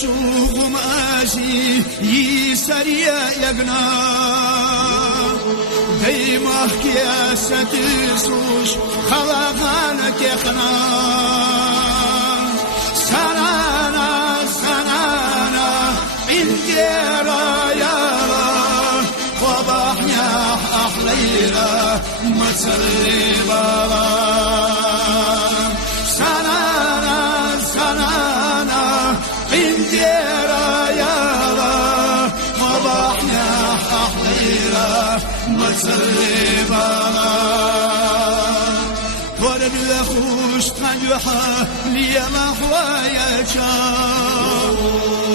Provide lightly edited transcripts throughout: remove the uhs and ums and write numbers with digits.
سوغم آزي يسريا يقنا ديمه كياسة السوش خلقانك يخنا سنانا سنانا انجيرا يارا وبحيا أحليلا متصلي بابا سنانا سنانا انجيرا يارا وبحيا أحليلا متصلي بابا ورد لخوش تنجحا لي محوايا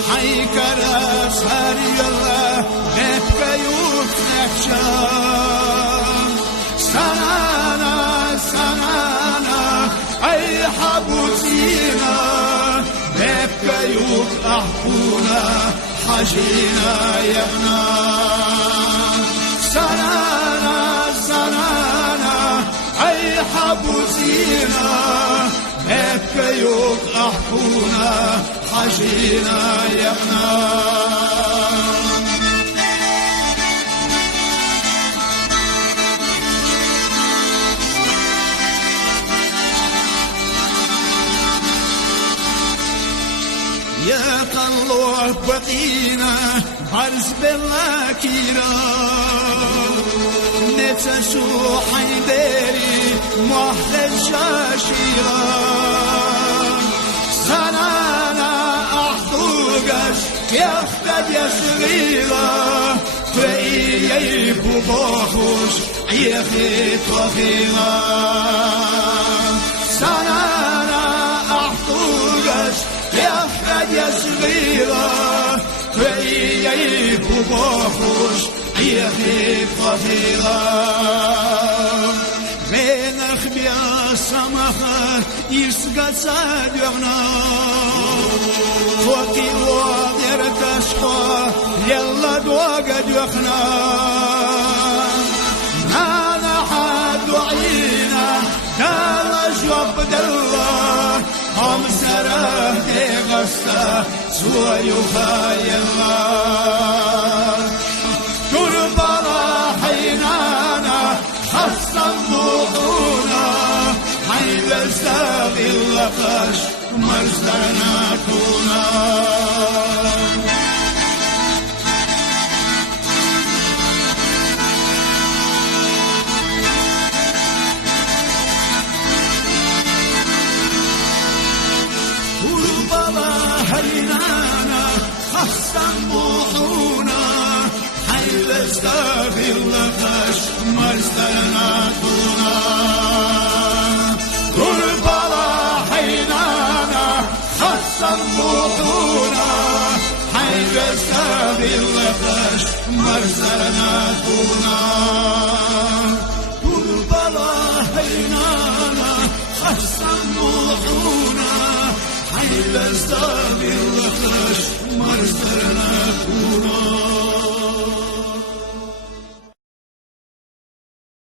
حيكر ساري الله نبكى يوكنكشا سنانا سنانا أي حبوتينا نبكى يوك أحكونا حجينا يبنا سنانا سنانا أي حبوتينا هكا يوك أحكونا حجينا يبنا يا قلوب بقينا عرز بالله كيرا نتسو حيدري محل شاشيرا سنانا أحضوغش يفتد يا صغيرة فإيي بباخوش يخي طخيرا سنانا أحضوغش يفتد يا صغيرة فإيي بباخوش يخي طخيرا بين أخبيا سمخة يسقط صدقنا وقي وغير تشقى يلا دوقد يخنا نانا حد وعينا دال جواب دلله هم سره غستا سوى يخاي الله كربلا حينانا خصا موضونا حيث استغي اللقاش مجدنا كونا كربلا حينانا خصا موضونا استغفر لقاش مرسلنا كنا كربلا حينانا خصا بطونا حي استغفر لقاش مرسلنا كنا